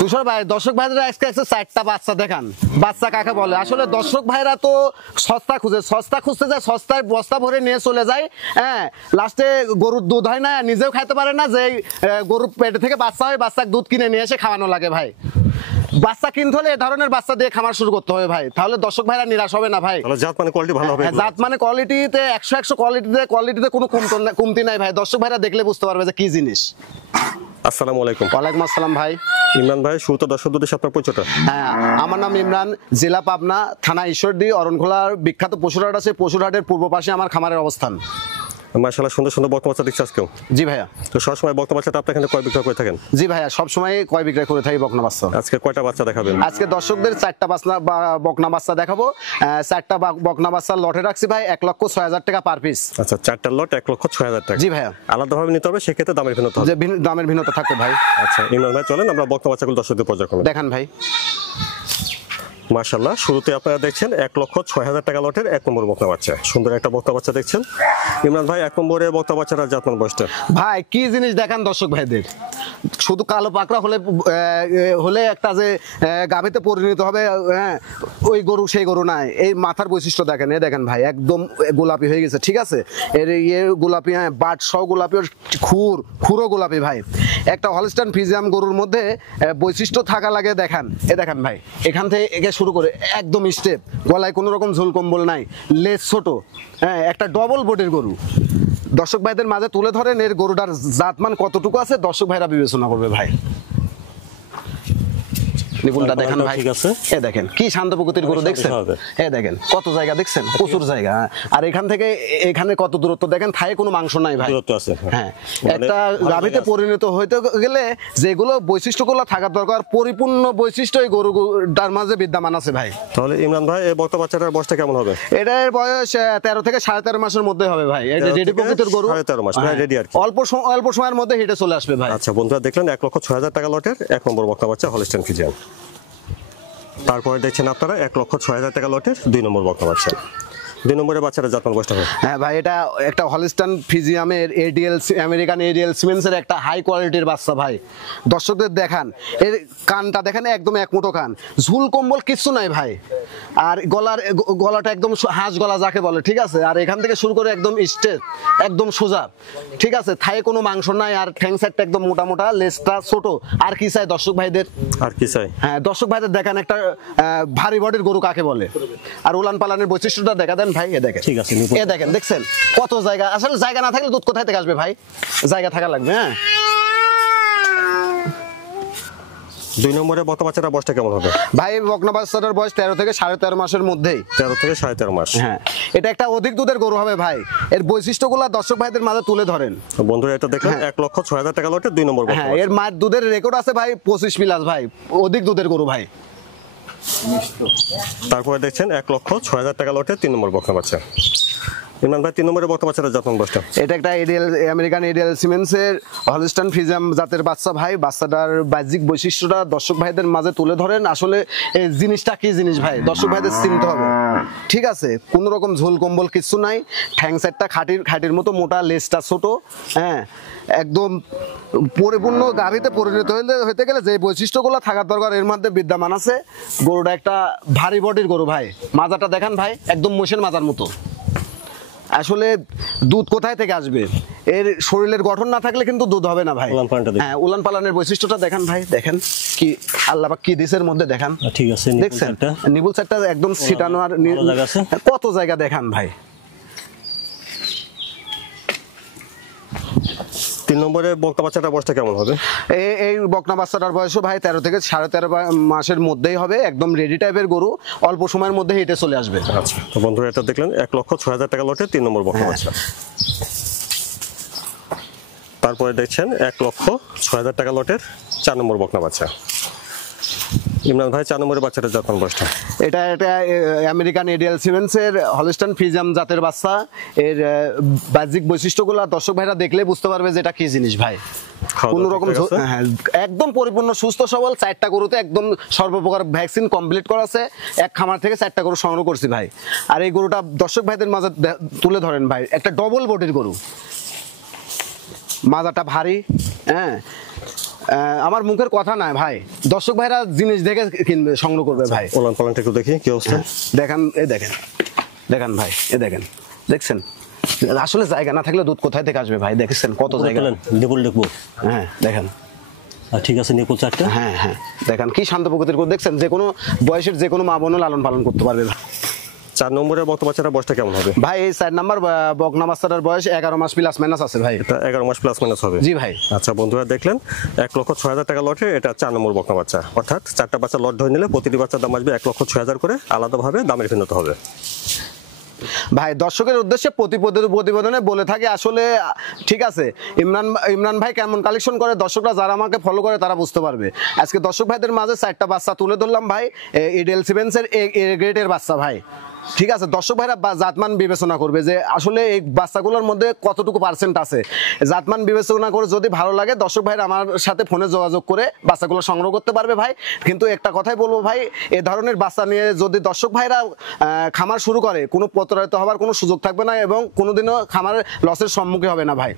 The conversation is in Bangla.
তুষার ভাই, দর্শক ভাইরা আজকে 4টা বাচ্চা দেখান। বাচ্চা কাকে বলে? আসলে দর্শক ভাইরা তো সস্তা খুঁজে, সস্তা খুঁজতে যায়, সস্তায় বস্তা ভরে নিয়ে চলে যায়। হ্যাঁ, লাস্টে গরুর দুধ হয় না, নিজেও খাইতে পারে না। যে গরুর পেটে থেকে বাচ্চা হয়, বাচ্চাকে দুধ কিনে নিয়ে এসে খাওয়ানো লাগে ভাই। বাচ্চা কিনতে হলে এ ধরনের বাচ্চা দিয়ে খামার শুরু করতে হবে ভাই, তাহলে দর্শক ভাইরা নিরাশ হবে না ভাই। জাত মানে কোয়ালিটি ভালো হবে। জাত মানে কোয়ালিটিতে 100 কোয়ালিটিতে কোনো কমতি নাই ভাই। দর্শক ভাইরা দেখলে বুঝতে পারবে যে কি জিনিস। আসসালামু আলাইকুম। ওয়ালাইকুম আসসালাম ভাই। ইমরান ভাই, শুরুতে দর্শকদের সাথে আপনার পরিচয়টা। হ্যাঁ, আমার নাম ইমরান, জেলা পাবনা, থানা ঈশ্বরদী, অরণখোলার বিখ্যাত পশুরহাট আছে। পশুরহাটের পূর্ব পাশে আমার খামারের অবস্থান। মাশাআল্লাহ, সুন্দর সুন্দর বকনা বাচ্চা দেখছি আজকেও। জি ভাইয়া। তো সবসময় বকনা বাচ্চাটা আপনি এখানে কয় বিক্রয় করে থাকেন? জি ভাইয়া, সবসময় ক্রয় বিক্রয় করে থাকি বকনা বাচ্চা। আজকে কয়টা বাচ্চা দেখাবেন? আজকে দর্শকদের 4টা বকনা বাচ্চা দেখাবো। 4টা বকনা বাচ্চা লটে রাখছি ভাই, 1,06,000 টাকা পার পিস। আচ্ছা, 4টার লট 1,06,000 টাকা। জি ভাইয়া। আলাদাভাবে নিতে হবে, সেক্ষেত্রে দামের ভিন্নতা হবে। যে দামের ভিন্নতা থাকবে ভাই। আচ্ছা ইমরান ভাই, চলেন আমরা বকনা বাচ্চাগুলো দর্শকদের পর্যায়ক্রমে দেখান ভাই। মাশাআল্লাহ, শুরুতে আপনারা দেখছেন 1,06,000 টাকা লটের 1 নম্বর বকনা বাচ্চা। সুন্দর একটা বকনা বাচ্চা দেখছেন। ইমরান ভাই, 1 নম্বরের বকনা বাচ্চাটার জাতমান বয়সটা ভাই কি জিনিস দেখান দর্শক ভাইদের। শুধু কালো পাকড়া হলে একটা যে গাভীতে পরিণত হবে, হ্যাঁ, ওই গরু সেই গরু নাই। এই মাথার বৈশিষ্ট্য দেখেন, এ দেখেন ভাই, একদম গোলাপি হয়ে গেছে, ঠিক আছে। এর গোলাপি, হ্যাঁ, বাট সহ গোলাপি, খুরো গোলাপি ভাই। একটা হলস্টাইন ফ্রিজিয়ান গরুর মধ্যে বৈশিষ্ট্য থাকা লাগে দেখান। এ দেখেন ভাই, এখান থেকে একে শুরু করে একদম স্টেপ, গলায় কোনো রকম ঝোল কম্বল নাই, লেজ ছোট, হ্যাঁ, একটা ডবল বডির গরু। দর্শক ভাইদের মাঝে তুলে ধরেন এর গরুটার জাতমান কতটুকু আছে, দর্শক ভাইরা বিবেচনা করবে ভাই। নিপুলটা দেখেন ভাই, ঠিক আছে। এ দেখেন কি শান্ত প্রকৃতির গরু দেখছেন। এ দেখেন কত জায়গা দেখছেন, প্রচুর জায়গা। আর এখান থেকে এখানে কত দূরত্ব দেখেন, থায়ে কোনো মাংস নাই ভাই। দূরত্ব আছে। হ্যাঁ, একটা গাভীতে পরিণত হইতে গেলে যেগুলো বৈশিষ্ট্যগুলো থাকার দরকার, পরিপূর্ণ বৈশিষ্ট্য এই গরুটার মাঝে বিদ্যমান আছে ভাই। তাহলে ইমরান ভাই, এই বকনা বাচ্চাটার বয়সটা কেমন হবে? এটার বয়স 13 থেকে 13.5 মাসের মধ্যে হবে ভাই। এটা রেডি প্রকৃতির গরু, 13.5 মাস, প্রায় রেডি আর কি। অল্প সময়ের মধ্যে হেঁটে চলে আসবে ভাই। আচ্ছা বন্ধুরা, দেখলেন 1,06,000 টাকা লটের 1 নম্বর বকনা বাচ্চা হলস্টাইন ফ্রিজিয়ান। তারপরে দেখছেন আপনারা 1,06,000 টাকা লটের 2 নম্বর বকনা বাচ্চা। 2 নম্বরের বাচ্চাটা জাতমান বয়সটা হবে। হ্যাঁ ভাই, এটা একটা হলস্টাইন ফ্রিজিয়ামের আমেরিকান এডিএল সিমেন্সের একটা হাই কোয়ালিটির বাচ্চা ভাই। দর্শকদের দেখান, এর কানটা দেখেন, একদম এক মুঠো কান, ঝুল কম্বল কিচ্ছু নাই ভাই। আর গলাটা একদম হাঁস গলা যাকে বলে, ঠিক আছে। আর এখান থেকে শুরু করে একদম স্ট্রেট, একদম সোজা, ঠিক আছে। থায়ে কোনো মাংস নাই, আর ঠ্যাং সাইডটা একদম মোটা মোটা, লেজটা ছোট। আর কি চাই দর্শক ভাইদের? আর কি চাই? হ্যাঁ, দর্শক ভাইদের দেখান একটা ভারী বডির গরু কাকে বলে। আর উলান পালানের বৈশিষ্ট্যটা দেখা দেন ভাই। এ দেখেন, ঠিক আছে। এ দেখেন, দেখছেন কত জায়গা। আসলে জায়গা না থাকলে দুধ কোথায় থেকে আসবে ভাই? জায়গা থাকা লাগবে। হ্যাঁ, 2 নম্বরের বকনা বাচ্চাটার বয়সটা কেমন হবে? ভাই বকনা বাচ্চাটার বয়স 13 থেকে 13.5 মাসের মধ্যেই। 13 থেকে 13.5 মাস। হ্যাঁ, এটা একটা অধিক দুধের গরু হবে ভাই। এর বৈশিষ্ট্যগুলো দর্শক ভাইদের মাঝে তুলে ধরেন। বন্ধুরা, এটা দেখলেন 1,06,000 টাকা লটের 2 নম্বর বকনা হ্যাঁ, বাচ্চা। এর মায়ের দুধের রেকর্ড আছে ভাই 25+ ভাই, অধিক দুধের গরু ভাই। তারপরে দেখছেন 1,06,000 টাকা লটের 3 নম্বর বকনা বাচ্চা। ইমরান ভাই, 3 নম্বরের বকনা বাচ্চাটার জাতমান বয়সটা? এটা একটা আমেরিকান এডিএল সিমেন্সের হলস্টাইন ফ্রিজিয়ান জাতের বাচ্চা ভাই। বাচ্চাটার বাহ্যিক বৈশিষ্ট্যটা দর্শক ভাইদের মাঝে তুলে ধরেন। আসলে এই জিনিসটা কি জিনিস ভাই, দর্শক ভাইদের চিনতে হবে, ঠিক আছে। কোনো রকম ঝোল কম্বল কিচ্ছু নাই, ঠ্যাং সাইডটা খাটির মতো মোটা, লেজটা ছোট, হ্যাঁ, একদম পরিপূর্ণ গাভীতে পরিণত হইতে গেলে যে বৈশিষ্ট্যগুলো থাকার দরকার এর মধ্যে বিদ্যমান আছে। গরুটা একটা ভারী বডির গরু ভাই। মাজাটা দেখান ভাই, একদম মোষের মাজার মতো। আসলে দুধ কোথায় থেকে আসবে? এর শরীরের গঠন না থাকলে কিন্তু দুধ হবে না ভাই। হ্যাঁ, উলান পালানের বৈশিষ্ট্যটা দেখান ভাই, দেখেন কি আল্লাহ পাক কি দিছের মধ্যে দেখান। ঠিক আছে, দেখছেন নিবুল সেটটা একদম ছিটানো, আর কত জায়গা দেখান ভাই। 3 নম্বরের বকনা বাচ্চাটার বয়সটা কেমন হবে? এই বকনা বাচ্চাটার বয়সও ভাই 13 থেকে 13.5 মাসের মধ্যেই হবে। একদম রেডি টাইপের গরু, অল্প সময়ের মধ্যে হেঁটে চলে আসবে। আচ্ছা, তো বন্ধুরা, এটা দেখলেন 1,06,000 টাকা লটের 3 নম্বর বকনা বাচ্চা। তারপরে দেখছেন 1,06,000 টাকা লটের 4 নম্বর বকনা বাচ্চা। ইমরান ভাই, 4 নম্বরের বাচ্চাটার জাতমান বয়সটা? এটা আমেরিকান এডিএল সিমেন্সের হলস্টাইন ফ্রিজিয়ান জাতের বাচ্চা। এর বাহ্যিক বৈশিষ্ট্যগুলো দর্শক ভাইরা দেখলে বুঝতে পারবে যে এটা কি জিনিস ভাই। কোন রকম একদম পরিপূর্ণ সুস্থ সবল। 4টা গরুতে একদম সর্বপ্রকার ভ্যাকসিন কমপ্লিট করা আছে। এক খামার থেকে 4টা গরু সংগ্রহ করছি ভাই। আর এই গরুটা দর্শক ভাইদের মাঝে তুলে ধরেন ভাই, একটা ডবল বডির গরু, মাজাটা ভারী, হ্যাঁ, আমার মুখের কথা নাই ভাই, দর্শক ভাইরা জিনিস দেখে কিনবে, সংগ্রহ করবে ভাই। ওলান পালানটা একটু দেখি কি অবস্থা। দেখেন এই দেখেন, দেখেন ভাই, এ দেখেন, দেখছেন আসলে জায়গা না থাকলে দুধ কোথায় থেকে আসবে ভাই, দেখছেন কত জায়গা। নিপুল দেখবো, হ্যাঁ দেখেন, ঠিক আছে নিপুল চারটা। হ্যাঁ হ্যাঁ দেখেন কি শান্ত প্রকৃতির করে, দেখছেন যে কোনো বয়সের যে কোনো মা বোনও লালন পালন করতে পারবে। 4 নম্বরের বকনা বাচ্চাটার বয়সটা কেমন হবে? ভাই এই 4 নাম্বার বকনা বাচ্চাটার বয়স 11 মাস প্লাস মাইনাস আছে ভাই। এটা 11 মাস প্লাস মাইনাস হবে। জি ভাই। আচ্ছা বন্ধুরা দেখলেন 1,06,000 টাকা লটে এটা 4 নম্বর বকনা বাচ্চা, অর্থাৎ 4টা বাচ্চা লট ধরে নিলে প্রতিটি বাচ্চার দাম আসবে 1,06,000 করে, আলাদাভাবে দামের ভিন্নতা হবে। ভাই দর্শকের উদ্দেশ্যে প্রতিবেদনে বলে থাকে আসলে, ঠিক আছে ইমরান ভাই কেমন কালেকশন করে, দর্শকরা যারা আমাকে ফলো করে তারা বুঝতে পারবে। আজকে দর্শক ভাইদের মাঝে 4টা বাচ্চা তুলে ধরলাম ভাই, ইডেল সিমেন্সের এ গ্রেডের বাচ্চা ভাই। ঠিক আছে, দর্শক ভাইরা জাতমান বিবেচনা করবে যে আসলে এই বাচ্চাগুলোর মধ্যে কতটুকু পার্সেন্ট আছে, জাতমান বিবেচনা করে যদি ভালো লাগে দর্শক ভাইরা আমার সাথে ফোনে যোগাযোগ করে বাচ্চাগুলো সংগ্রহ করতে পারবে ভাই। কিন্তু একটা কথাই বলবো ভাই, এ ধরনের বাচ্চা নিয়ে যদি দর্শক ভাইরা খামার শুরু করে কোনো প্রতারিত হওয়ার কোনো সুযোগ থাকবে না এবং কোনোদিনও খামারের লসের সম্মুখীন হবে না ভাই।